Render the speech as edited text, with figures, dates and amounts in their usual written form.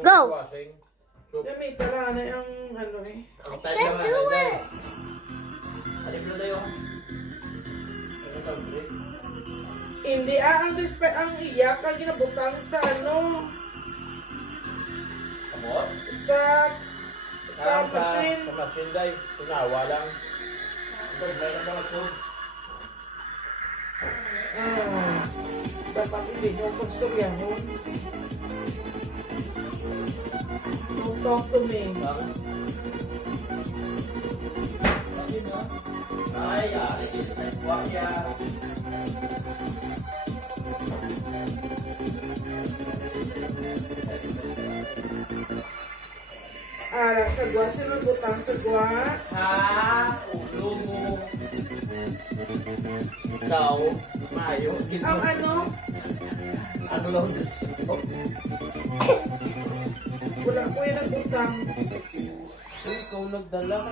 Go! May tara na yung ano eh. I can't do it! Alin na tayo? Ano tawag break? Hindi ang iyak ang ginabutang sa ano. Amor? Sa machine. Sa machine day. Tunawa lang. May naman ako. Dapat hindi nyo konstoryahon. Don't talk to me. Ay, ari dito sa buwaya. Sagwa, sino butang sagwa? Ha? Ulo mo. Ikaw, mayo. Ang ano? Ano lang dito? Wala ko yung nagbutang. Ikaw nagdala.